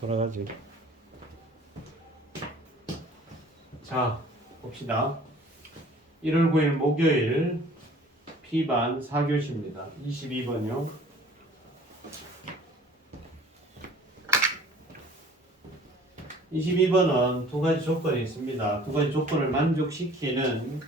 돌아가지. 자, 봅시다. 1월 9일 목요일 P반 4교시입니다. 22번요. (22번은) 두 가지 조건이 있습니다. 두 가지 조건을 만족시키는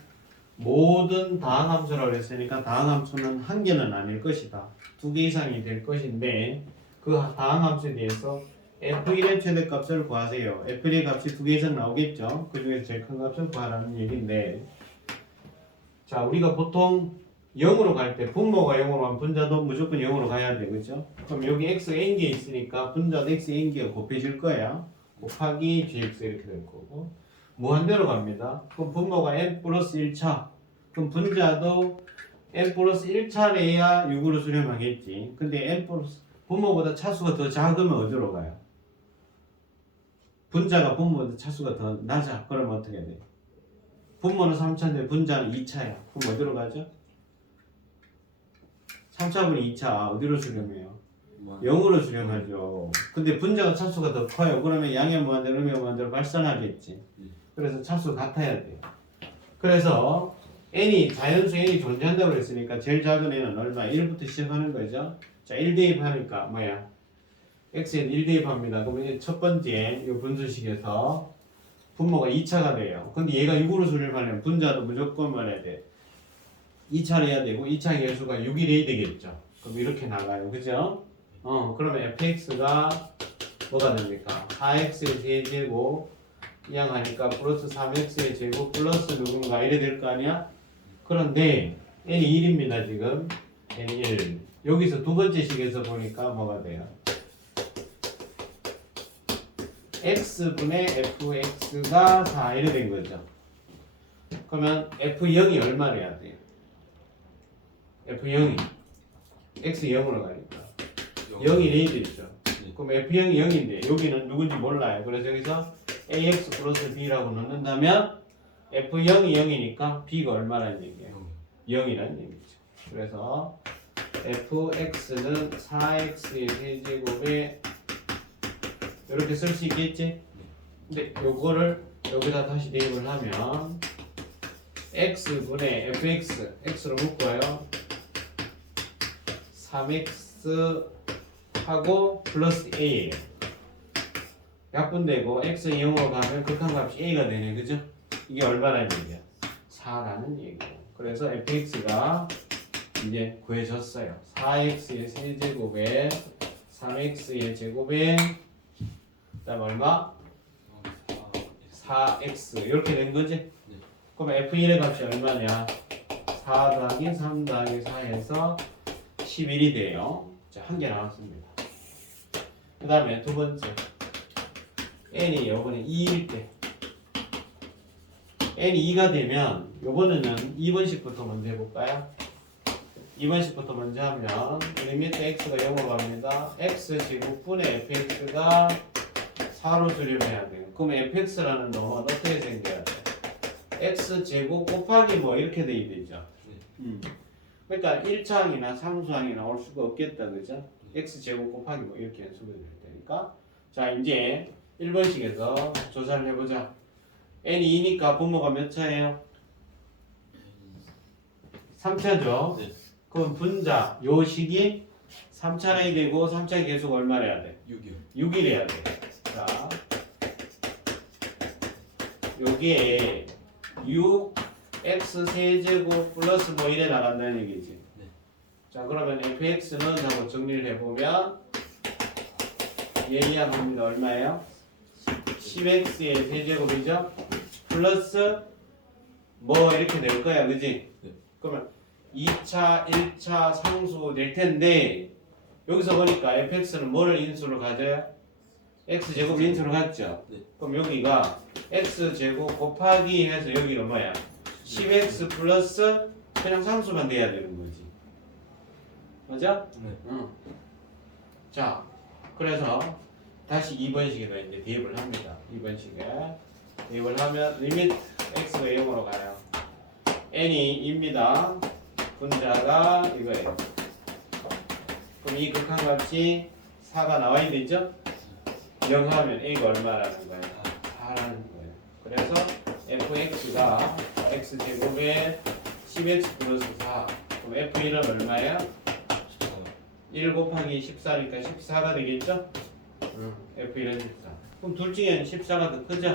모든 다항함수라고 했으니까 다항함수는 한 개는 아닐 것이다. 두 개 이상이 될 것인데 그 다항함수에 대해서 F1의 최대값을 구하세요. F1의 값이 두 개 이상 나오겠죠. 그 중에서 제일 큰 값을 구하라는 얘기인데, 자, 우리가 보통 0으로 갈 때 분모가 0으로 하면 분자도 무조건 0으로 가야 돼. 그죠? 그럼 여기 x n개 있으니까 분자도 x n개가 곱해질 거야. 곱하기 gx 이렇게 될 거고, 무한대로 갑니다. 그럼 분모가 n 플러스 1차, 그럼 분자도 n 플러스 1차래야 6으로 수렴하겠지. 근데 n 플러스 분모보다 차수가 더 작으면 어디로 가요? 분자가 분모보다 차수가 더 낮아. 그러면 어떻게 돼? 분모는 3차인데 분자는 2차야. 그럼 어디로 가죠? 3차분의 2차 어디로 수렴해요? 0으로 수렴하죠. 근데 분자가 차수가 더 커요. 그러면 양의 무한대로 음의 무한대로 발산하겠지. 그래서 차수 같아야 돼요. 그래서 n이 자연수 n이 존재한다고 했으니까 제일 작은 n은 얼마? 1부터 시작하는 거죠. 자, 1 대입하니까 뭐야? x는 1 대입합니다. 그러면 이제 첫 번째 이 분수식에서 분모가 2차가 돼요. 근데 얘가 6으로 수렴하려면 분자도 무조건 말해야 돼. 2차를 해야 되고 2차 계수가 6이 돼야 되겠죠. 그럼 이렇게 나가요. 그죠? 그러면 fx가 뭐가 됩니까? 4x의 세제곱 이항하니까 플러스 3x의 제곱 플러스 누군가 이래 될 거 아니야? 그런데 n이 1입니다. 지금 n이 1. 여기서 두 번째 식에서 보니까 뭐가 돼요? x분의 fx가 4 이래 된 거죠. 그러면 f0이 얼마래야 돼요? f0이 x 0으로 가니까 0이 레이드 있죠. 그럼 f0이 0인데 여기는 누군지 몰라요. 그래서 여기서 ax 플러스 b라고 넣는다면 f0이 0이니까 b가 얼마라는 얘기예요? 0이라는 얘기죠. 그래서 fx는 4x의 세제곱에 이렇게 쓸 수 있겠지? 근데 요거를 여기다 다시 대입을 하면 x분의 fx, x로 묶어요. 3x 하고 플러스 a예요. 약분되고 x는 0으로 가면 극한값이 a가 되네. 그죠? 이게 얼마라는 얘기야? 4라는 얘기예요. 그래서 fx가 이제 구해졌어요. 4x의 세제곱에 3x의 제곱에 그다음 얼마? 4x 이렇게 된 거지? 그럼 f1의 값이 얼마냐? 4 더하기 3 더하기 4에서 11이 돼요. 자, 한 개 나왔습니다. 그 다음에 두 번째 n이 요번에 2일 때 n이 2가 되면 요번에는 2번식부터 먼저 해볼까요? 2번식부터 먼저 하면 리미트 x가 0으로 갑니다. x제곱분의 fx가 4로 수렴해야 돼요. 그럼 fx라는 놈은 어떻게 생겨야 돼? x제곱 곱하기 뭐 이렇게 돼야 되죠. 그러니까 1차항이나 상수항이 나올 수가 없겠다. 그죠? x제곱 곱하기 뭐 이렇게 연습을 될 테니까. 자, 이제 1번식에서 조사를 해보자. n이 2니까 분모가 몇 차예요? 3차죠? 네. 그럼 분자 요 식이 3차례 되고 3차의 계수가 얼마래야 돼? 6이요. 6이래야 돼. 자, 여기에 6x 세제곱 플러스 뭐 이래 나간다는 얘기지. 네. 자, 그러면 fx는 하고 정리를 해보면 얘기합니다. 얼마예요? 10x의 세제곱이죠? 플러스 뭐 이렇게 될 거야. 그지? 네. 그러면 2차, 1차 상수 될 텐데 여기서 보니까 fx는 뭐를 인수로 가져요? x제곱 인수로 갔죠? 네. 그럼 여기가 x제곱 곱하기 해서 여기가 뭐야? 10x 플러스 그냥 상수만 돼야 되는 거지. 맞아? 네. 응. 자, 그래서 다시 2번식에다 이제 대입을 합니다. 2번식에 대입을 하면 리미트 x가 0으로 가요. n이 2입니다. 분자가 이거예요. 그럼 이 극한값이 4가 나와야 되죠? 0하면 A가 얼마라는 거예요? 4라는 거예요. 그래서 fx가 x제곱에 10x 플러스 4. 그럼 f1은 얼마야? 1 곱하기 14니까 14가 되겠죠? f1은 14. 그럼 둘 중에는 14가 더 크죠?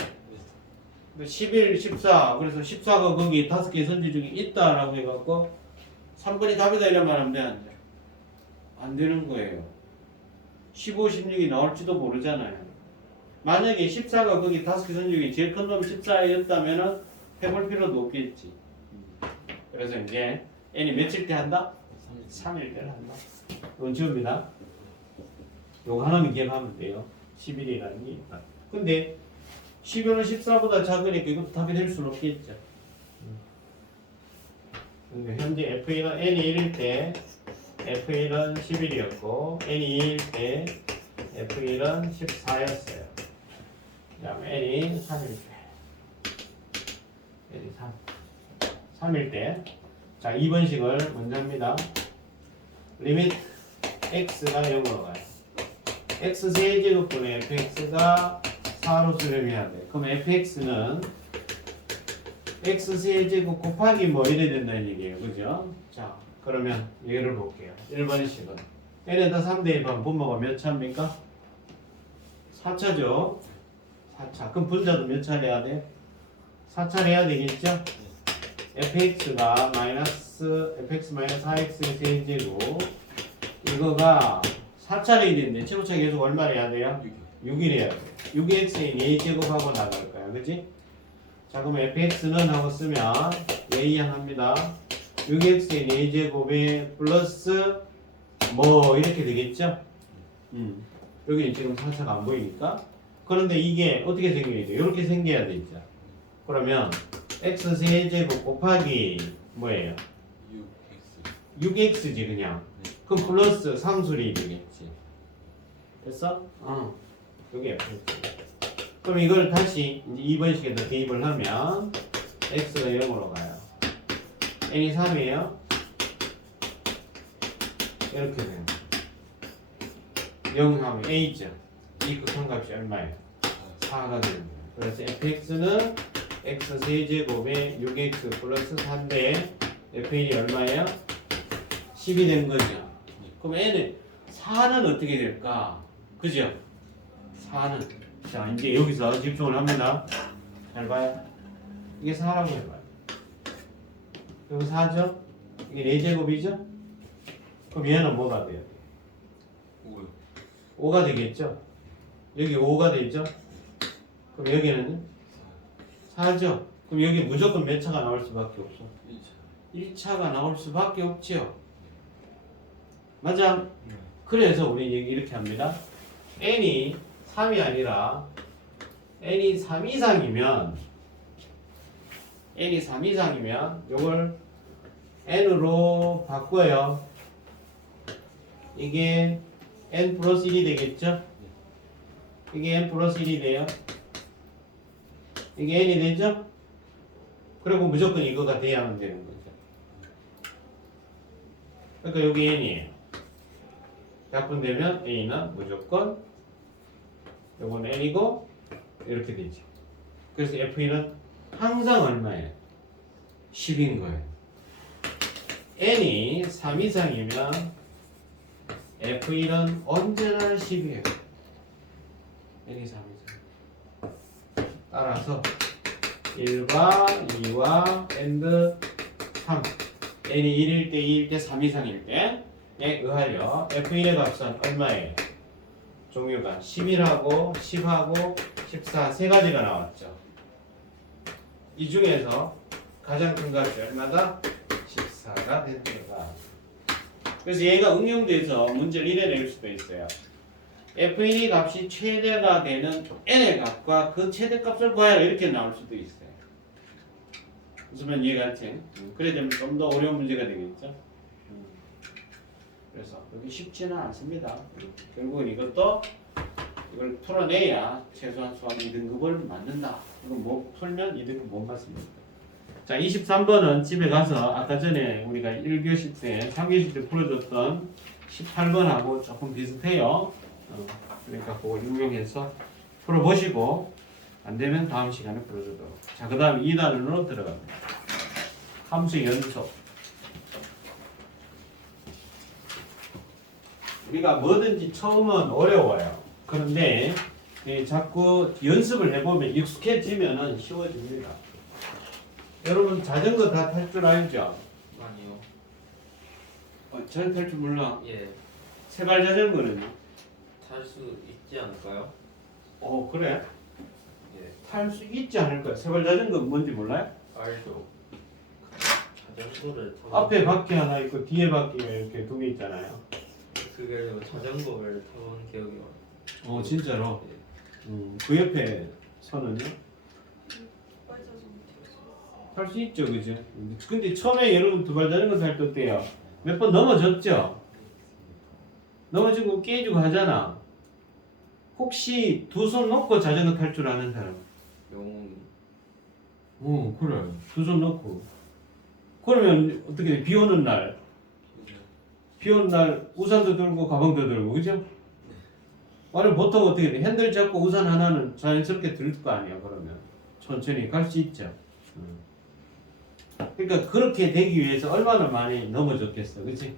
11, 14. 그래서 14가 거기 5개 선지 중에 있다라고 해갖고 3번이 답이다 이런 말 하면 돼, 안 돼? 안 되는 거예요. 15, 16이 나올지도 모르잖아요. 만약에 14가 거기 5개 선지 중에 제일 큰 놈 14였다면은 해볼 필요도 없겠지. 그래서 이제 n이 며칠 때 한다? 3일 때를 한다. 이건 지웁니다. 요거 하나만 기억하면 돼요. 11이라는 게 있다. 근데 11은 14보다 작으니까 이것도 답이 될 수는 없겠죠. 근데 현재 F1은 n이 1일 때 F1은 11이었고 n이 2일 때 F1은 14였어요. 그 다음에 n이 3일 때 n이 3일 때 자, 2번식을 먼저 합니다. 리미트 x가 0으로 가요. x 세제곱분의 fx가 4로 수렴해야 돼. 그럼 fx는 x 세제곱 곱하기 뭐 이래야 된다는 얘기예요. 그죠? 자, 그러면 얘를 볼게요. 1번식은 n에다 3대 1번 분모가 몇 차입니까? 4차죠. 4차. 그럼 분자도 몇 차례 해야 돼? 4차례 해야 되겠죠? fx가 fx 마이너스 4x 세제곱 이거가 4차례 되는데 최고차 계속 얼마를 해야 돼요? 6일 해야 돼요. 6x에 4제곱하고 나갈 거야. 그치? 자, 그럼 fx는 하고 쓰면 예이양 합니다. 6x에 4제곱에 플러스 뭐 이렇게 되겠죠? 여기는 지금 4차가 안 보이니까. 그런데 이게 어떻게 생겨야 돼요? 이렇게 생겨야 되죠. 그러면 x 세제곱 곱하기 뭐예요? 6x지 그냥. 그럼 플러스 상수리 되겠지. 됐어? 여기 fx. 그럼 이걸 다시 이제 2번식에다 대입을 하면 x가 0으로 가요. n이 3이에요. 이렇게 되는 0 하면 a죠. 이 극한값이 얼마예요? 4가 되는 거예요. 그래서 fx는 x 세제곱에 6x 플러스 3대 f1이 얼마예요? 10이 된 거죠. 그럼 n은 4는 어떻게 될까? 그죠? 4는 자 이제 여기서 집중을 합니다. 잘 봐요. 이게 4라고 해봐요. 여기 4죠? 이게 4제곱이죠? 그럼 얘는 뭐가 돼요? 5가 되겠죠? 여기 5가 되죠? 그럼 여기는 4죠? 그럼 여기 무조건 몇 차가 나올 수밖에 없어? 1차가 나올 수밖에 없죠? 맞아? 그래서 우리 이렇게 합니다. n이 3이 아니라 n이 3 이상이면 요걸 n으로 바꿔요. 이게 n 플러스 1이 되겠죠? 이게 n 플러스 1이 돼요. 이게 n이 되죠? 그리고 무조건 이거가 돼야만 되는 거죠. 그러니까 여기 n이에요. 약분되면 a는 무조건 요건 n이고 이렇게 되죠. 그래서 f1은 항상 얼마예요? 10인 거예요. n이 3 이상이면 f1은 언제나 10이에요. n이 3 이상. 따라서 1과 2와 and 3 n이 1일 때, 2일 때, 3 이상일 때에 의하여 f1의 값은 얼마예요? 종류가 11하고 10하고 14 세 가지가 나왔죠. 이 중에서 가장 큰 값이 얼마다? 14가 되는 거다. 그래서 얘가 응용돼서 문제를 이래 낼 수도 있어요. f1의 값이 최대가 되는 n의 값과 그 최대값을 구하라 이렇게 나올 수도 있어요. 무슨 이해가지? 그래 되면 좀 더 어려운 문제가 되겠죠. 그래서 여기 쉽지는 않습니다. 결국은 이것도 이걸 풀어내야 최소한 수학 2등급을 맞는다. 이건 못 풀면 2등급 못 맞습니다. 자, 23번은 집에 가서 아까 전에 우리가 1교시 때, 3교시 때 풀어줬던 18번하고 조금 비슷해요. 그러니까 그걸 응용해서 풀어보시고 안 되면 다음 시간에 풀어주도록. 자, 그 다음 2단으로 들어갑니다. 함수 연속. 우리가 뭐든지 처음은 어려워요. 그런데 자꾸 연습을 해보면 익숙해지면 쉬워집니다. 여러분 자전거 다 탈 줄 알죠? 아니요. 잘 탈 줄 몰라. 예. 세발 자전거는? 탈 수 있지 않을까요? 그래? 예. 탈 수 있지 않을까요? 세발 자전거 뭔지 몰라요? 알죠. 자전거를 타본 앞에 바퀴 하나 있고 뒤에 바퀴가 이렇게 두 개 있잖아요. 그게 아니고 자전거를 타본 기억이 와요. 진짜로? 예. 그 옆에 선은요? 탈 수 있죠, 그죠? 근데 처음에 여러분 두발 자전거 탈 때 어때요? 몇 번 넘어졌죠? 넘어지고 깨지고 하잖아. 혹시 두 손 놓고 자전거 탈 줄 아는 사람? 영웅이. 그래. 두 손 놓고. 그러면 어떻게 돼? 비 오는 날. 비 오는 날 우산도 들고 가방도 들고, 그죠? 아니, 보통 어떻게 돼? 핸들 잡고 우산 하나는 자연스럽게 들 거 아니야, 그러면. 천천히 갈 수 있죠. 그러니까 그렇게 되기 위해서 얼마나 많이 넘어졌겠어, 그치?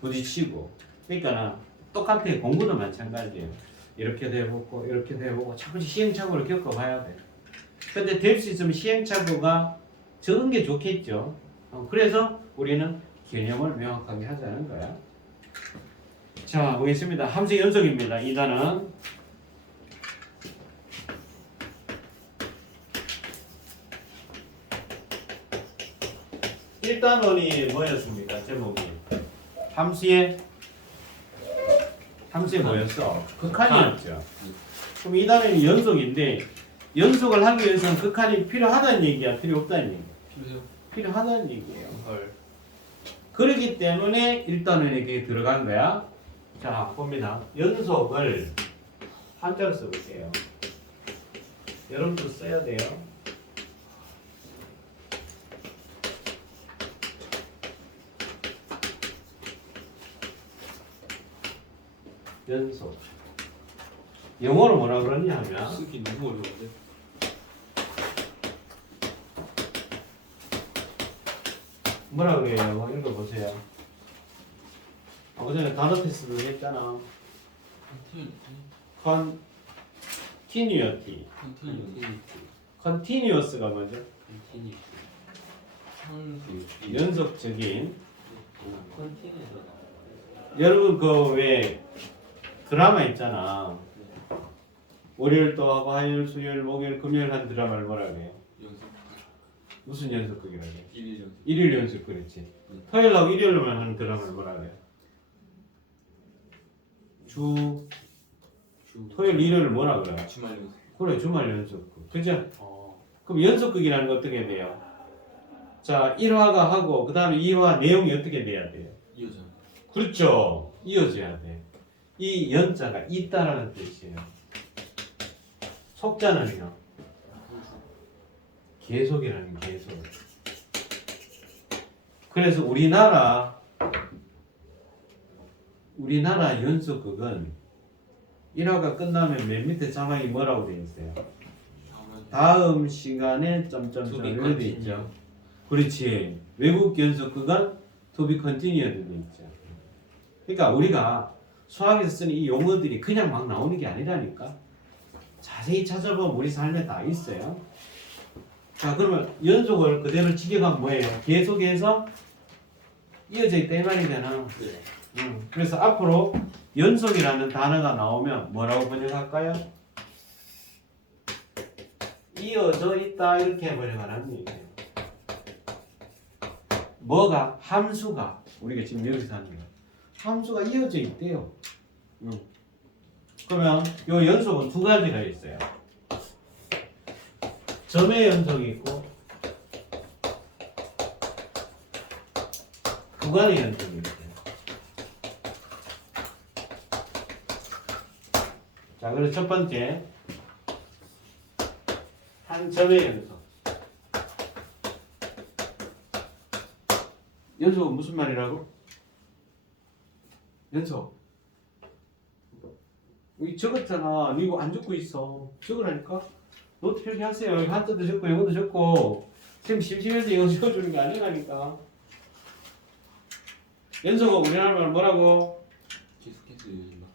부딪히고. 그러니까 똑같아. 공부도 마찬가지예요. 이렇게도 해보고 이렇게도 해보고 자꾸 시행착오를 겪어봐야 돼. 근데 될 수 있으면 시행착오가 적은 게 좋겠죠. 그래서 우리는 개념을 명확하게 하자는 거야. 자, 보겠습니다. 함수 연속입니다. 2단은 1단원이 뭐였습니까? 제목이 함수의 뭐였어? 극한이었죠. 그럼 2단원이 연속인데 연속을 하기 위해서는 극한이 필요하다는 얘기야? 필요 없다는 얘기야? 필요해요. 필요하다는 얘기예요. 헐. 그렇기 때문에 1단원에 그게 들어간 거야. 자, 봅니다. 연속을 한자로 써볼게요. 여러분도 써야 돼요. 연속. 영어로 뭐라 그러냐 하면 쓰기 너무 어려운데. 뭐라 그래요? 한번 읽어보세요. 어제는 단어 테스트도 했잖아. continuity. continuous가 뭐죠? 연속적인. 컨티뉴에서 여러분 그 왜 드라마 있잖아. 월요일 또 하고 화요일, 수요일, 목요일, 금요일 한 드라마를 뭐라 그래요? 연속. 무슨 연속극이라 그래? 1일 연속. 일일 연속 그렇지. 토요일하고 일요일로만 하는 드라마를 뭐라 그래요? 토요일, 일요일 뭐라 그래요? 주말 연속. 그래, 주말 연속극. 그죠? 그럼 연속극이라는 거 어떻게 돼요? 자, 1화가 하고 그 다음에 2화 내용이 어떻게 돼야 돼요? 이어져. 그렇죠. 이어져야 돼. 이 연자가 있다라는 뜻이에요. 속자는요? 계속이라는 계속. 그래서 우리나라 연속극은 1화가 끝나면 맨 밑에 자막이 뭐라고 되어 있어요? 다음 시간에 점점점 이렇게 되어 있죠. 그렇지. 외국 연속극은 to be continued 되어 있죠. 그러니까 우리가 수학에서 쓰는 이 용어들이 그냥 막 나오는 게 아니라니까. 자세히 찾아보면 우리 삶에 다 있어요. 자, 그러면 연속을 그대로 지켜가면 뭐예요? 계속해서 이어져 있다 이 말이잖아. 네. 그래서 앞으로 연속이라는 단어가 나오면 뭐라고 번역할까요? 이어져 있다 이렇게 번역하는 얘기예요. 뭐가? 함수가. 우리가 지금 여기서 하는 거예요. 함수가 이어져 있대요. 그러면 요 연속은 두 가지가 있어요. 점의 연속이 있고 구간의 연속이 있어요. 자, 그래서 첫 번째 한 점의 연속. 연속은 무슨 말이라고? 연속. 이 적었잖아. 너 이거 안 적고 있어. 적으라니까. 노트 필기하세요. 이거 한자도 적고 영어도 적고. 지금 심심해서 이거 적어주는 게 아니라니까. 연속어 우리나라 말 뭐라고? 계속해서 이어진다.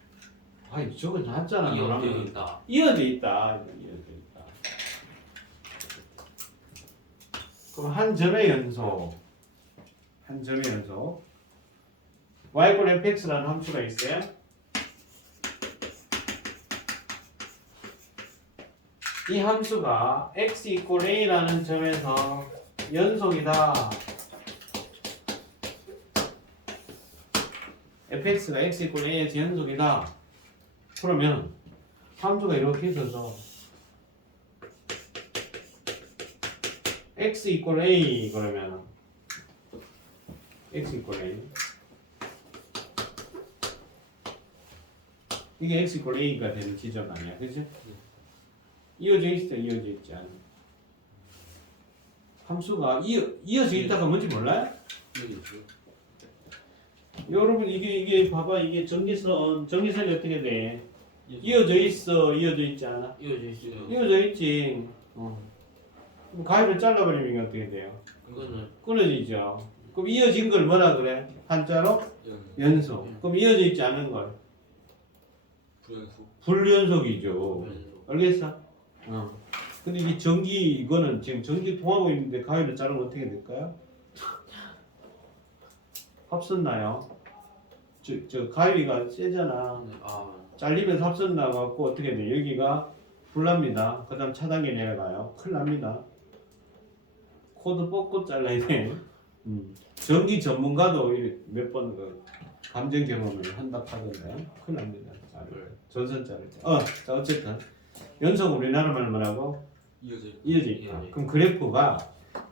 아이 저거 놨잖아. 이어져 너랑. 있다. 이어져 있다. 이어져 있다. 그럼 한 점의 연속. 한 점의 연속. y = fx라는 함수가 있어요. 이 함수가 x = a라는 점에서 연속이다. fx가 x = a에서 연속이다. 그러면 함수가 이렇게 있어서 x = a 그러면 x = a 이게 x = a가 되는 지점 아니야, 그치? 이어져 있어, 이어져 있지 않아. 함수가 이어져 있다가 뭔지 몰라요? 이어졌죠. 여러분 이게 봐봐, 이게 전기선이 어떻게 돼? 이어져 있어, 이어져 있지 않아? 이어져 있어요. 이어져 있지. 그럼 가위를 잘라버리면 이게 어떻게 돼요? 이거는 끊어지죠. 그럼 이어진 걸 뭐라 그래? 한자로 연속. 그럼 이어져 있지 않은 걸 불연속. 불연속이죠. 연속. 알겠어? 근데 이거는 지금 전기 통하고 있는데 가위를 자르면 어떻게 될까요? 합선나요? 저 가위가 세잖아. 아, 잘리면서 합선 나갖고 어떻게 돼? 여기가 불납니다. 그 다음 차단기 내려가요. 큰일 납니다. 코드 뽑고 잘라야 돼. 전기 전문가도 몇 번 그 감정 경험을 한다 하던데 큰일 납니다. 전선 자를 때. 자 어쨌든 연속 우리나라 말 뭐라고? 이어져. 이어져 있다. 그럼 그래프가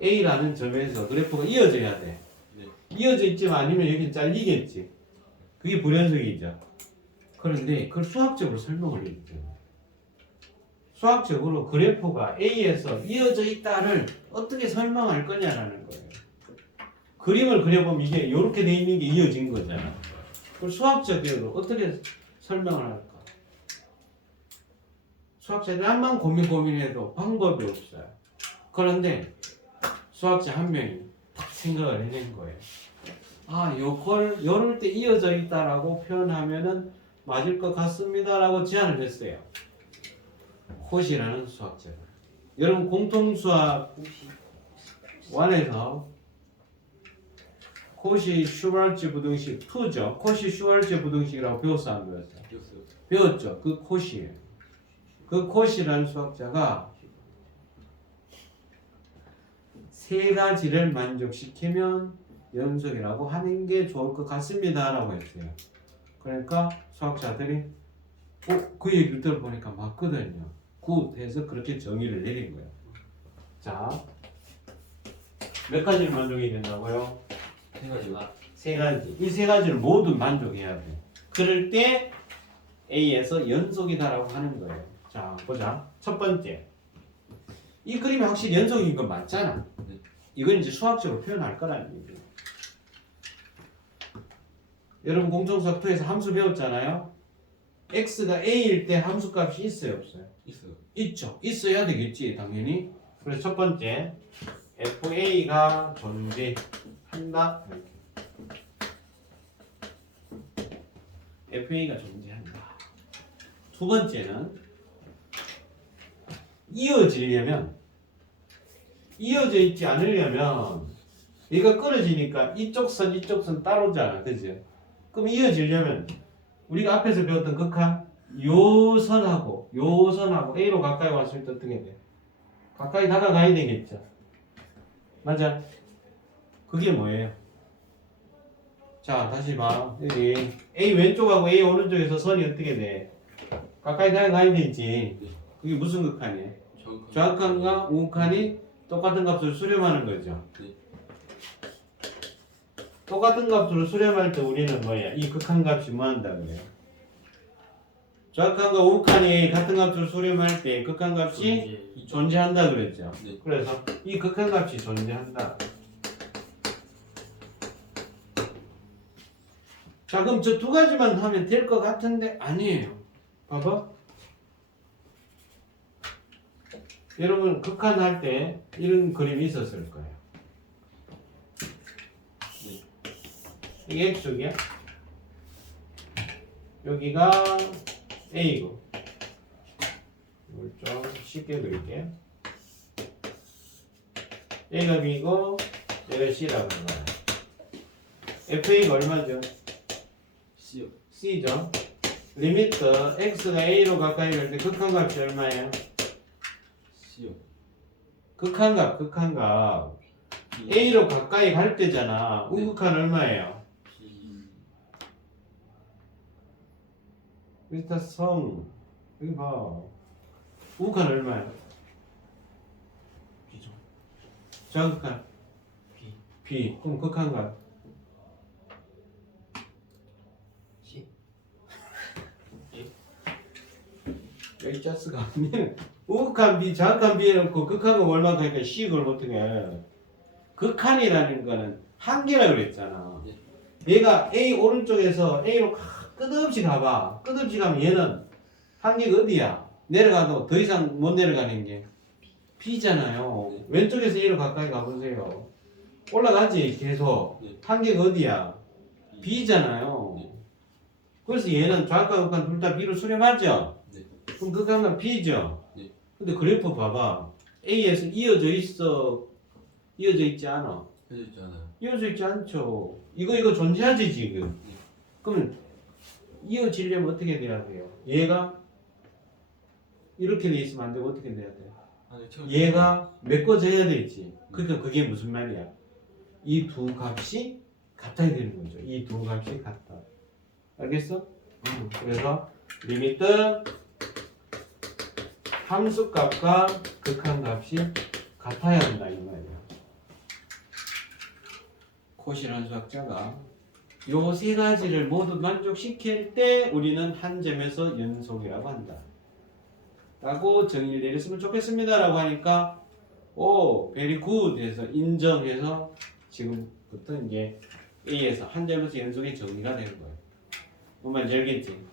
A라는 점에서 그래프가 이어져야 돼. 네. 이어져 있지만 아니면 여기 잘리겠지. 그게 불연속이죠. 그런데 그걸 수학적으로 설명을 해야 돼. 수학적으로 그래프가 A에서 이어져 있다를 어떻게 설명할 거냐라는 거예요. 그림을 그려보면 이게 이렇게 돼 있는 게 이어진 거잖아. 그걸 수학적으로 어떻게 설명을 할까? 수학자들만 고민해도 방법이 없어요. 그런데 수학자 한 명이 딱 생각을 해낸 거예요. 요걸 요럴 때 이어져 있다라고 표현하면은 맞을 것 같습니다라고 제안을 했어요. 코시라는 수학자가. 여러분 공통수학 1에서 코시 슈발츠 부등식 2죠. 코시 슈발츠 부등식이라고 배웠어 안 배웠어? 이었어요. 배웠죠. 그 코시예요. 그 코시라는 수학자가 세 가지를 만족시키면 연속이라고 하는 게 좋을 것 같습니다라고 했어요. 그러니까 수학자들이 그 얘기를 들어보니까 맞거든요. 굿해서 그렇게 정의를 내린 거예요. 자, 몇 가지를 만족해야 된다고요? 세 가지가. 세 가지. 이 세 가지를 모두 만족해야 돼. 그럴 때 A에서 연속이다라고 하는 거예요. 자, 보자. 첫 번째. 이 그림이 확실히 연속인 건 맞잖아. 네. 이건 이제 수학적으로 표현할 거라는 얘기예요. 여러분 공통수학 2에서 함수 배웠잖아요. x가 a일 때 함수 값이 있어요, 없어요? 있어요. 있죠. 있어야 되겠지, 당연히. 그래서 첫 번째, fa가 존재한다. 이렇게. fa가 존재한다. 두 번째는 이어져 있지 않으려면 얘가 끊어지니까 이쪽 선 따로잖아, 그죠? 그럼 이어지려면 우리가 앞에서 배웠던 극한 요 선하고 A로 가까이 왔을 때 어떻게 돼? 가까이 다가가야 되겠죠. 맞아? 그게 뭐예요? 자, 다시 봐. 여기 A 왼쪽하고 A 오른쪽에서 선이 어떻게 돼? 가까이 다가가야 되지. 그게 무슨 극한이에요? 좌극한과 우극한이 똑같은 값을 수렴하는 거죠. 네. 똑같은 값으로 수렴할 때 우리는 뭐야? 이 극한 값이 뭐 한다 그래요? 좌극한과 우극한이 같은 값으로 수렴할 때 극한 값이 존재한다 그랬죠. 네. 그래서 이 극한 값이 존재한다. 자, 그럼 저 두 가지만 하면 될 것 같은데 아니에요. 봐봐. 여러분 극한할 때 이런 그림이 있었을 거예요. 이게 X축이야. 여기가 A고. 이걸 좀 쉽게 그릴게요. A가 B고 얘가 C라고 하는 거야. FA가 얼마죠? C요. C죠. 리미트 X가 A로 가까이 갈 때 극한값이 얼마예요? C요. 극한값. B. A로 가까이 갈 때잖아. 네. 우극한 얼마예요? B. 일단 성 여기 봐. 우극한 얼마야? B죠. 좌극한 B. B. 그럼 극한값 C. 여기 짜스가 아니네. 우극한 B, 좌극한 B 해놓고 극한값 얼마큼 하니까 C 그걸 어떻게 해? 극한이라는 거는 한계라고 그랬잖아. 네. 얘가 A 오른쪽에서 A로 끝없이 가봐. 끝없이 가면 얘는 한계가 어디야? 내려가도 더 이상 못 내려가는 게 B잖아요. 네. 왼쪽에서 A로 가까이 가보세요. 올라가지 계속. 네. 한계가 어디야? B잖아요. 네. 그래서 얘는 좌극과 극한 둘 다 B로 수렴하죠? 네. 그럼 극한은 B죠? 네. 근데 그래프 봐봐. A에서 이어져 있어? 이어져 있지 않아? 해져 있잖아요. 이어져 있지 않죠. 이거 존재하지 지금. 네. 그러면 이어지려면 어떻게 돼야 돼요? 얘가 이렇게 돼 있으면 안 되고 어떻게 돼야 돼요? 아니, 채워져 얘가 메꿔져야 되지. 그러니까 그게 무슨 말이야? 이 두 값이 같아야 되는 거죠. 이 두 값이 같다. 알겠어? 그래서 리미트 함수값과 극한값이 같아야 한다 이 말이야. 코시라는 수학자가 요 세 가지를 모두 만족시킬 때 우리는 한 점에서 연속이라고 한다. 라고 정의를 내렸으면 좋겠습니다. 라고 하니까 오, very good 해서 인정해서 지금부터 이제 A에서 한 점에서 연속이 정의가 되는 거예요. 뭔 말인지 알겠지?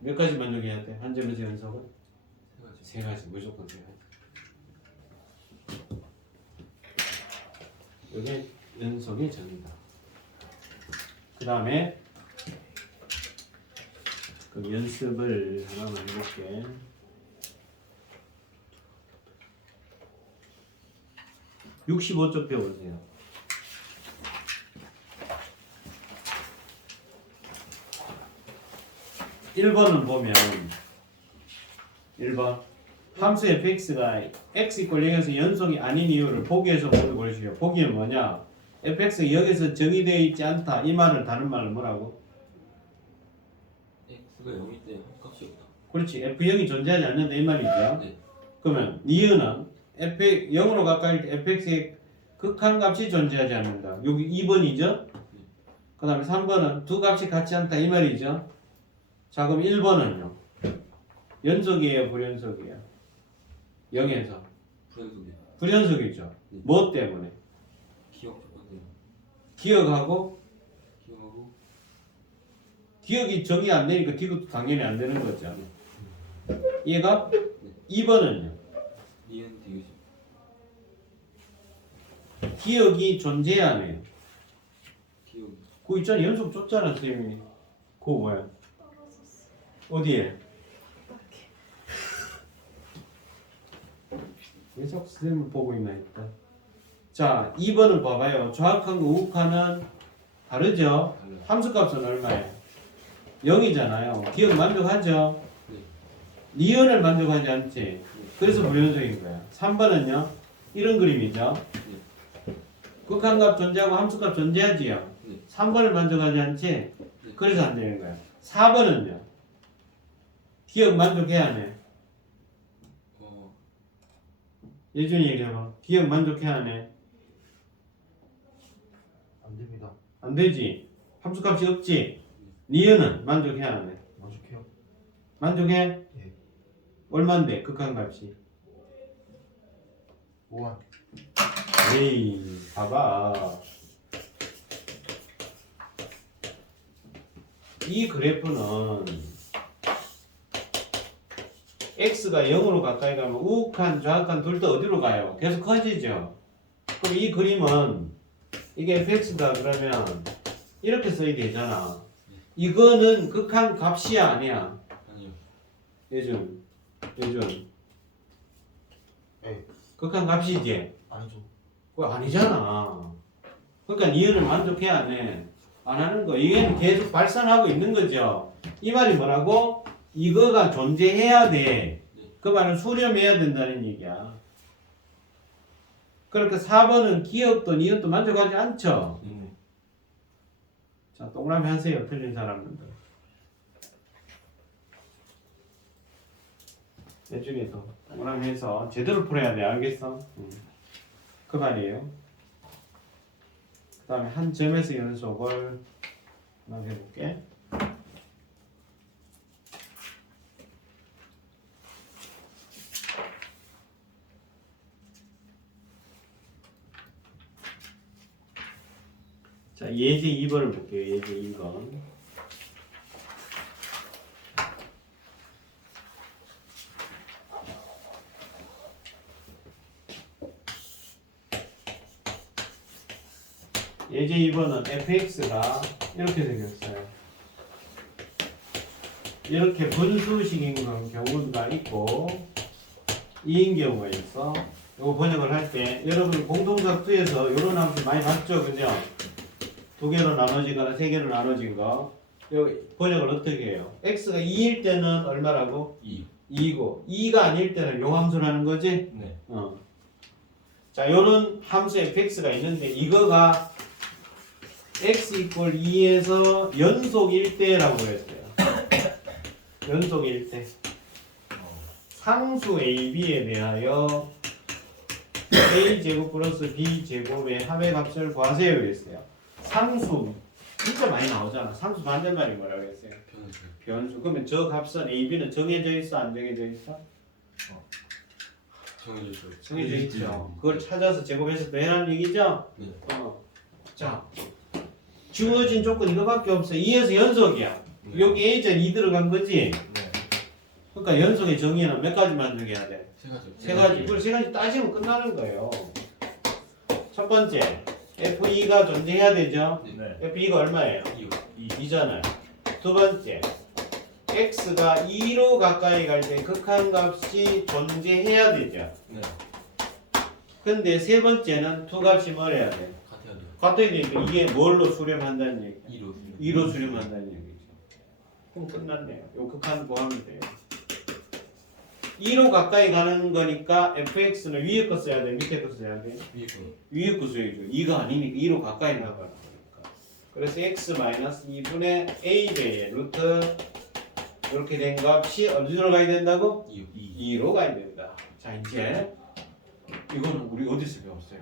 몇 가지 만족해야 돼? 한 점에서 연속은? 세 가지. 세 가지, 무조건 세 가지. 이게 연속의 정의다. 그 다음에 그 연습을 하나만 해볼게. (65쪽) 펴보세요. 1번은 보면 1번 함수 fx가 x = 0에서 연속이 아닌 이유를 보기에서 모두 보시오. 보기는 뭐냐? fx가 0에서 정의되어 있지 않다. 이 말은 다른 말로 뭐라고? X가 0일 때 값이 없다. 그렇지. f0이 존재하지 않는다 이 말이죠. 네. 그러면 이유는 f 0으로 가까이 때 fx의 극한값이 존재하지 않는다. 여기 2번이죠. 그 다음에 3번은 두 값이 같지 않다 이 말이죠. 자 그럼 1번은요. 연속이에요 불연속이에요? 0에서 불연속이요. 불연속이죠. 네. 뭐 때문에? 기억 조건 때문에. 기억하고 기억하고 기억이 정의 안 되니까 기억도 당연히 안 되는 거죠. 얘가 2번은요. 니은 디귿이. 기억이 존재해야 해요. 기억. 그거 있잖아. 연속 줬잖아 선생님이. 그거 뭐야? 어디에? 왜 자꾸 선생님을 보고 있나 했다. 자 2번을 봐봐요. 좌악한과 우극한은 다르죠? 달라요. 함수값은 얼마예요? 0이잖아요. 기억 만족하죠? 네. 니은을 만족하지 않지. 그래서 불연속인 거야. 3번은요. 이런 그림이죠. 극한값 존재하고 함수값 존재하지요. 네. 3번을 만족하지 않지. 그래서 안 되는 거야. 4번은요. 기억 만족해야 하네. 예준이 얘기해봐. 기억 만족해야 하네. 안 됩니다. 안 되지. 함수값이 없지. 니은은 만족해야 하네. 만족해요. 만족해? 예. 얼만데 극한값이? 5만. 에이 봐봐. 이 그래프는 x가 0으로 가까이 가면 우극한 좌극한 둘 다 어디로 가요? 계속 커지죠. 그럼 이 그림은 이게 fx다 그러면 이렇게 써야 되잖아. 이거는 극한 값이야 아니야? 아니요. 예준 네. 극한 값이지? 아니죠. 그거 아니잖아. 그러니까 이해를 만족해 안 해? 안 하는 거. 이게 계속 발산하고 있는 거죠. 이 말이 뭐라고? 이거가 존재해야 돼. 그 말은 수렴해야 된다는 얘기야. 그러니까 4번은 기억도 니은도 만족하지 않죠. 자, 동그라미 하세요. 틀린 사람들. 내중에도 동그라미 해서 제대로 풀어야 돼. 알겠어? 그 말이에요. 그 다음에 한 점에서 연속을 하나 해볼게. 자, 예제 2번을 볼게요. 예제 2번. 예제 2번은 fx가 이렇게 생겼어요. 이렇게 분수식인 경우가 있고 2인 경우가 있어. 이거 번역을 할 때 여러분 공동작두에서 이런 함수 많이 봤죠, 그죠? 두 개로 나눠지거나 세 개로 나눠진 거. 여기 번역을 어떻게 해요? x가 2일 때는 얼마라고? 2. 2고 2가 아닐 때는 요 함수라는 거지? 네. 자, 요런 함수 fx가 있는데 이거가 x 이퀄 2에서 연속 1대라고 했어요. 연속 1대. 상수 AB에 대하여 A제곱 플러스 B제곱의 합의 값을 구하세요 그랬어요. 상수 진짜 많이 나오잖아. 상수 반대말이 뭐라고 했어요? 변수. 변수. 그러면 저 값은 AB는 정해져 있어 안 정해져 있어? 정해져 있어요. 정해져 있죠. 그걸 찾아서 제곱해서 빼라는 얘기죠? 네. 자, 주어진 조건 이거밖에 없어. 2에서 연속이야. 네. 여기 A자 2 들어간 거지? 네. 그러니까 연속의 정의는 몇 가지만 정해야 돼? 세 가지. 세 가지. 이걸 세 가지 따지면 끝나는 거예요. 첫 번째, F2가 존재해야 되죠? 네. F2가 얼마예요? 2. 2잖아요. 두 번째, X가 2로 가까이 갈 때 극한값이 존재해야 되죠. 네. 근데 세 번째는 두 값이 뭐래야 돼? 같아야 돼요. 같아야 되니까 이게 뭘로 수렴한다는 얘기야? 2로. 2로 수렴한다는 얘기죠. 그럼 끝났네요. 요 극한 구하면 돼요. 2로 가까이 가는 거니까 fx는 위에 거 써야 돼? 밑에 거 써야 돼? 위에 거. 위에 거 써야죠. 2가 아니니까 2로 가까이 나가는 거니까. 그래서 x-2분의 a배의 루트 이렇게 된 값이 어디로 가야 된다고? 2. 2로 가야 된다. 자, 이제 이거는 우리 어디서 배웠어요?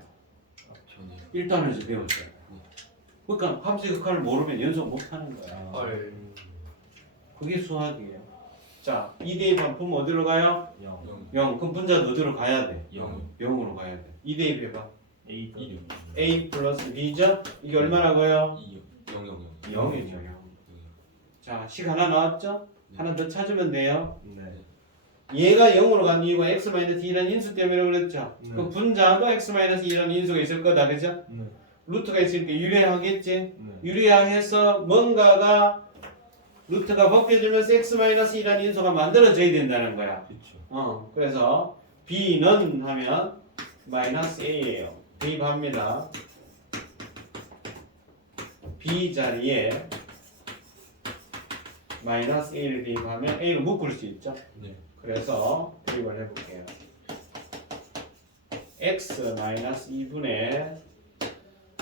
전에. 1단에서 배웠어요. 그러니까 함수의 극한을 모르면 연속 못하는 거야. 헐. 그게 수학이에요. 자, 2대입 부면 어디로 가요? 0. 0. 그럼 분자는 어디로 가야 돼? 0. 0으로 가야 돼. 2대입 해봐. 2. A 플러스 B죠? 이게 얼마라고요? 2. 0. 0. 0이죠. 0. 자, 식 하나 나왔죠? 하나 더 찾으면 돼요. 네. 얘가 0으로 간 이유가 x-2라는 인수 때문에 그랬죠? 네. 그럼 분자도 x-2라는 인수가 있을 거다. 그죠? 네. 루트가 있으니까 유리하겠지? 네. 유리화해서 뭔가가 루트가 벗겨지면서 x-2라는 인수가 만들어져야 된다는 거야. 그렇죠. 그래서 b는 하면 마이너스 a예요. 대입합니다. b 자리에 마이너스 a를 대입하면 a를 묶을 수 있죠. 네. 그래서 대입을 해볼게요. x 마이너스 2분의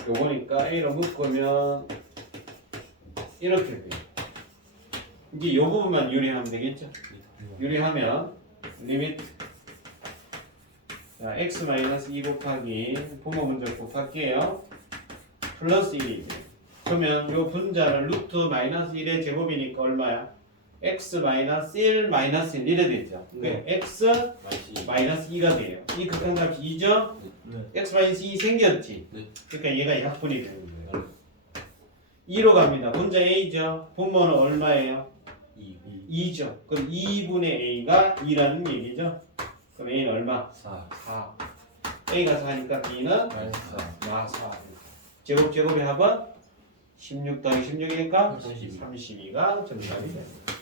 요거니까 a로 묶으면 이렇게 돼요. 이제 요 부분만 유리하면 되겠죠. 유리하면 리미트 자, x-2 곱하기 부모 분절 곱할게요. 플러스 1이죠. 그러면 요 분자는 루트 마이너스 1의 제곱이니까 얼마야? x-1 마이너스 1 이래 되죠. 네. x 마이너스 마이너스 2가 돼요. 이 극한값이 2죠? 네. x 마이너스 2 생겼지? 네. 그러니까 얘가 약분이 되는 거예요. 2로 갑니다. 분자 A죠. 분모는 얼마예요? 2 2죠. 그럼 2분의 A가 2라는 얘기죠. 그럼 A는 얼마? 4 4. A가 4니까 B는 마 4. 제곱의 합은 16 더하기 16이니까 32. 32가 정답이 됩니다.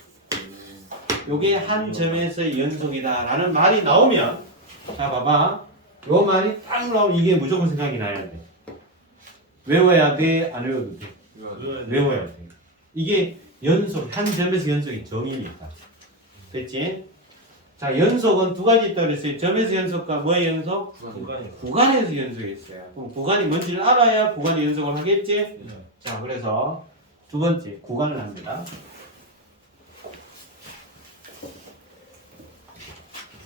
요게 한 점에서의 연속이다라는 말이 나오면, 자 봐봐, 요 말이 딱 나오면 이게 무조건 생각이 나야 돼. 외워야 돼, 안 외워도 돼? 외워야 돼. 이게 연속, 한 점에서 연속이 정이니까. 됐지? 자, 연속은 두 가지 있다고 그랬어요. 점에서 연속과 뭐의 연속? 구간에서 연속이 있어요. 그럼 구간이 뭔지를 알아야 구간의 연속을 하겠지? 자, 그래서 두 번째 구간을 합니다.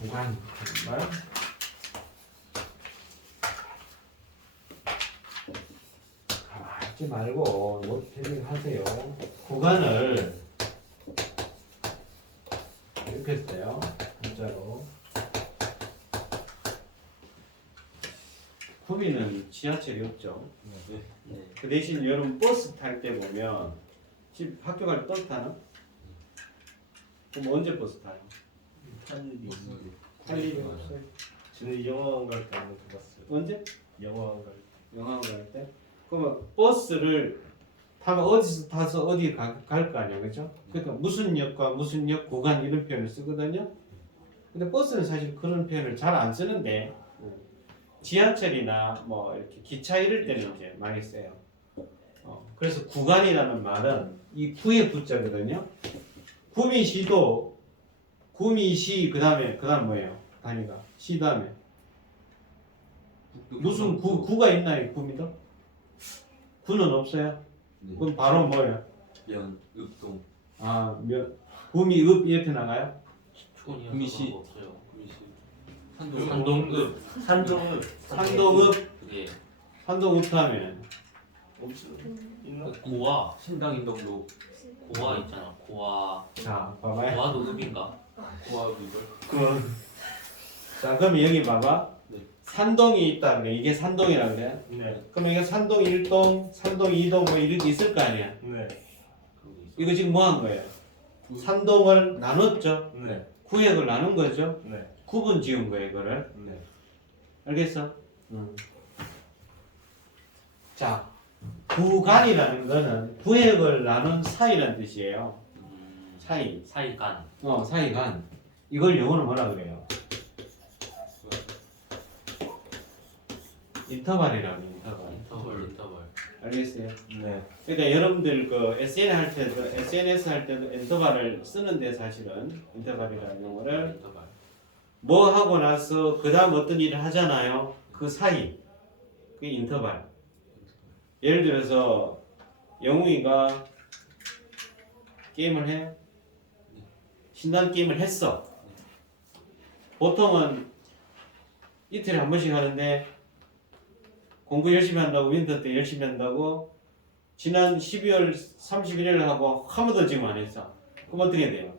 구간 정말 하지 말고 노트를 하세요. 구간을 이렇게 했어요. 문자로. 구미는 지하철이 없죠. 네. 그 대신 여러분 버스 탈 때 보면 집 학교 갈 때 버스 타나? 그럼 언제 버스 타요? 탈 일이 없어요. 저는 영화관 갈 때 한번 타봤어요. 언제? 영화관 갈 때. 영화관 갈 때? 그러면 버스를 타면 어디서 타서 어디 갈 거 아니야, 그죠? 그러니까 무슨 역과 무슨 역 구간 이런 표현을 쓰거든요. 근데 버스는 사실 그런 표현을 잘 안 쓰는데 지하철이나 뭐 이렇게 기차 이럴 때는 이제 많이 써요. 그래서 구간이라는 말은 이 구의 구자거든요. 구미시도 구미시 그다음 뭐예요? 단위가 시 다음에 무슨 구가 있나요? 구미도? 구는 없어요. 그럼 바로 뭐예요? 면 읍동 구미읍 이렇게 나가요? 구미시. 없어요. 산동읍 산동은 산동읍 그게 산동읍 하면 없어. 있나? 그 고아 신당인동로 있잖아. 고아 자 봐봐요. 고아도 읍인가? 고아읍이걸 자 그럼 여기 봐봐. 네. 산동이 있다 그래. 이게 산동이라 그래. 네. 그럼 이게 산동 1동, 산동 2동 뭐 이렇게 있을 거 아니야. 네. 이거 지금 뭐 한 거예요? 산동을 나눴죠. 네. 구역을 나눈 거죠. 네. 구분 지은 거예요, 이거를. 네. 알겠어? 자, 구간이라는 거는 구역을 나눈 사이라는 뜻이에요. 사이. 사이간 사이간. 이걸 영어로 뭐라 그래요? 인터벌이라고 인터벌. 인터벌 알겠어요? 네. 그러니까 여러분들 그 SNS 할 때도 인터벌을 쓰는데 사실은 인터벌이라는 용어를 인터벌 뭐 하고 나서 그 다음 어떤 일을 하잖아요. 그 사이. 그게 인터벌. 예를 들어서 영웅이가 게임을 해요. 신난 게임을 했어. 보통은 이틀에 한 번씩 하는데 공부 열심히 한다고 윈터 때 열심히 한다고 지난 12월 31일 하고 한 번도 지금 안 했어. 그럼 어떻게 돼요?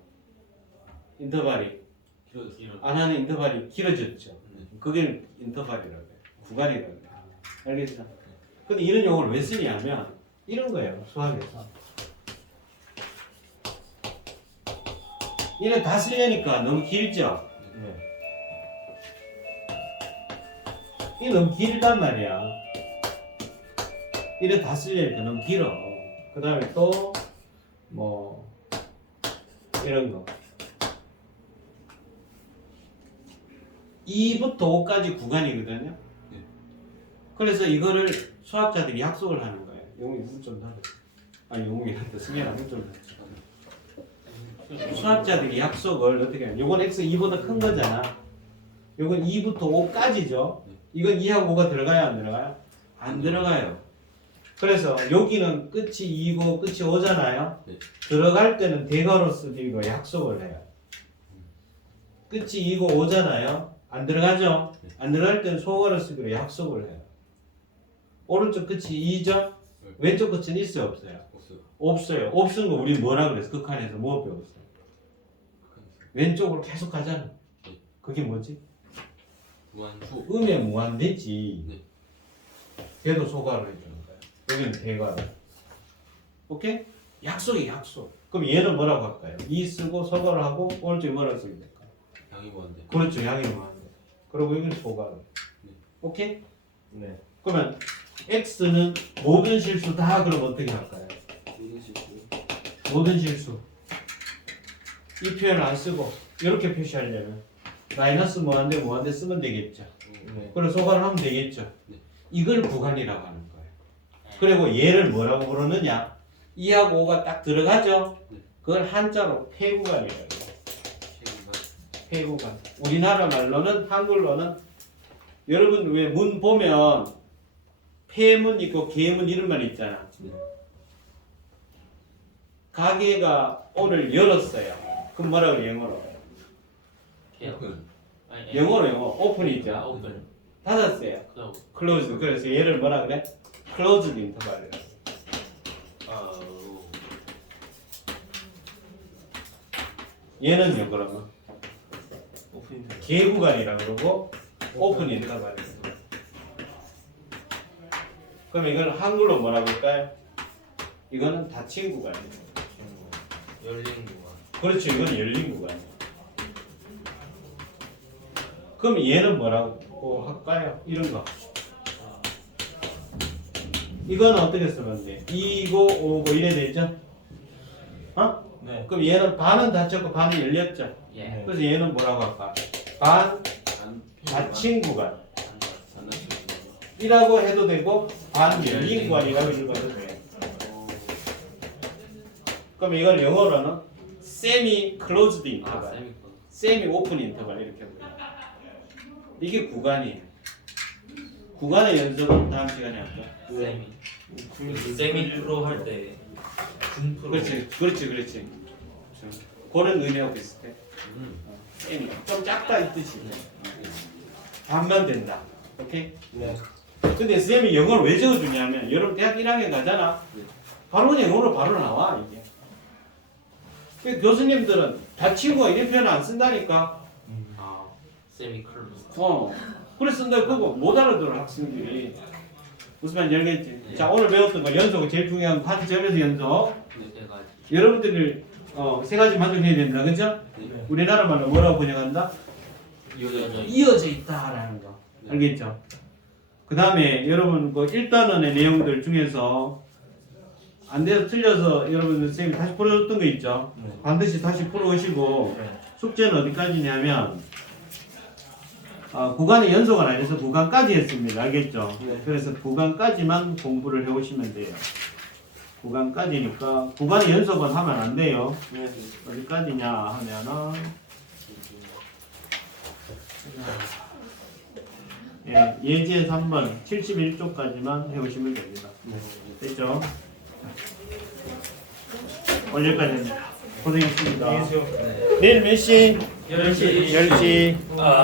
인터벌이 안 하는 인터벌이 길어졌죠. 그게 인터벌이라고 해요. 구간이라고 해요. 알겠어? 근데 이런 용어를 왜 쓰냐면 이런 거예요. 수학에서. 이래 다 쓰려니까 너무 길죠? 네. 이게 너무 길단 말이야. 이래 다 쓰려니까 너무 길어. 그 다음에 또 뭐 이런 거 2부터 5까지 구간이거든요. 그래서 이거를 수학자들이 약속을 하는 거예요. 영웅이 문좀 닫아. 아니 영웅이란다. 승현아 문좀 닫아. 수학자들이 약속을 어떻게 해요? 요건 x 2보다 큰 거잖아. 요건 2부터 5까지죠. 이건 2하고 5가 들어가요 안 들어가요? 안 들어가요. 그래서 여기는 끝이 2고 끝이 5잖아요. 네. 들어갈 때는 대괄호 쓰기로 약속을 해요. 끝이 2고 5잖아요. 안 들어가죠? 안 들어갈 때는 소괄호 쓰기로 약속을 해요. 오른쪽 끝이 2죠? 네. 왼쪽 끝은 있어요 없어요? 없어요. 없어요. 없은 거 우리 뭐라 그랬어? 극한에서 뭐 배웠어요? 왼쪽으로 계속 가잖아. 그게 뭐지? 무한수 음에 무한대지. 네. 걔도 소괄호 해주는 거야. 여기는 대괄호. 오케이? 약속이 약속. 그럼 얘는 뭐라고 할까요? 이 쓰고 소가를 하고 오른쪽에 뭐라고 쓰면 될까요? 양이 뭐한데? 그렇죠. 양이 뭐한데. 그리고 이건 소가로. 오케이? 네. 그러면 x는 모든 실수 다 그럼 어떻게 할까요? 모든 실수. 이 표현을 안 쓰고 이렇게 표시하려면 마이너스 뭐한데 쓰면 되겠죠. 네. 그리고 소가를 하면 되겠죠. 네. 이걸 구간이라고 하는 거예요. 그리고 얘를 뭐라고 부르느냐? 2하고 5가 딱 들어가죠? 네. 그걸 한자로 폐구간이라고 해요. 체구가 폐구간. 우리나라 말로는 한글로는 여러분 왜 문 보면 폐문 있고 개문 이런 말 있잖아. 네. 가게가 오늘 열었어요. 그럼 뭐라고 영어로? 개요. 아니, 영어 오픈이 아, 있죠. 오픈. 닫았어요. 클로즈. 클로즈. 그래서 얘를 뭐라 그래? 클로즈드 인터벌이라고. 아 얘는요 그러면 오픈이 돼요. 개구간이라고 그러고 오픈 인터벌이라고. 그럼 이걸 한글로 뭐라고 할까요? 이거는 닫힌 구간이에요. 열린 구간. 그렇죠. 이건 열린 구간이에요. 그럼 얘는 뭐라고 할까요? 이런 거. 이거는 어떻게 쓰면 돼? 2고 5고 이래 되죠? 어? 네. 그럼 얘는 반은 닫혔고 반은 열렸죠? 예. 네. 그래서 얘는 뭐라고 할까? 반 안 닫힌 구간. 안 닫힌 이라고 해도 되고 반 열린 구간이라고 읽어도 돼. 그럼 이걸 영어로는 semi closed 아, interval, 세미콘. semi open interval 이렇게 불러요. 이게 구간이에요. 구간의 연습은 다음 시간에 할까? 세미. 세미 프로 할 때 군프로. 그렇지. 그런 의미하고 비슷해. 음. semi 좀 작다 이 뜻이. 네. 반만 된다. 오케이? 네. 근데 쌤이 영어를 왜 적어주냐면 여러분 대학 1학년 가잖아. 네. 바로 그냥 영어로 바로 나와 이게. 그 교수님들은 다친구가 이런 표현 안 쓴다니까. 아, 세미 클로즈. 그래 쓴다 그거 못 알아들어 학생들이. 무슨 말인지 알겠지? 네. 자 오늘 배웠던 거 연속 제일 중요한 관점에서 연속. 네 가지. 여러분들이 세 가지 만족해야 된다, 그죠? 네. 우리나라 말로 뭐라고 번역한다? 이어져. 이어져 있다라는 거. 네. 알겠죠? 그 다음에 여러분 그 1단원의 내용들 중에서 안 돼서 틀려서 여러분 선생님이 다시 풀어줬던 거 있죠? 네. 반드시 다시 풀어오시고 네. 숙제는 어디까지냐면 구간의 연속은 아니어서 구간까지 했습니다. 알겠죠? 네. 그래서 구간까지만 공부를 해오시면 돼요. 구간까지니까 구간의 연속은 하면 안 돼요. 네. 어디까지냐 하면은 예제 3번 71쪽까지만 해오시면 됩니다. 됐죠? 오늘까지 고생했습니다. 안녕히 계세요. 네. 내일 몇 시? 10시. 10시. 아.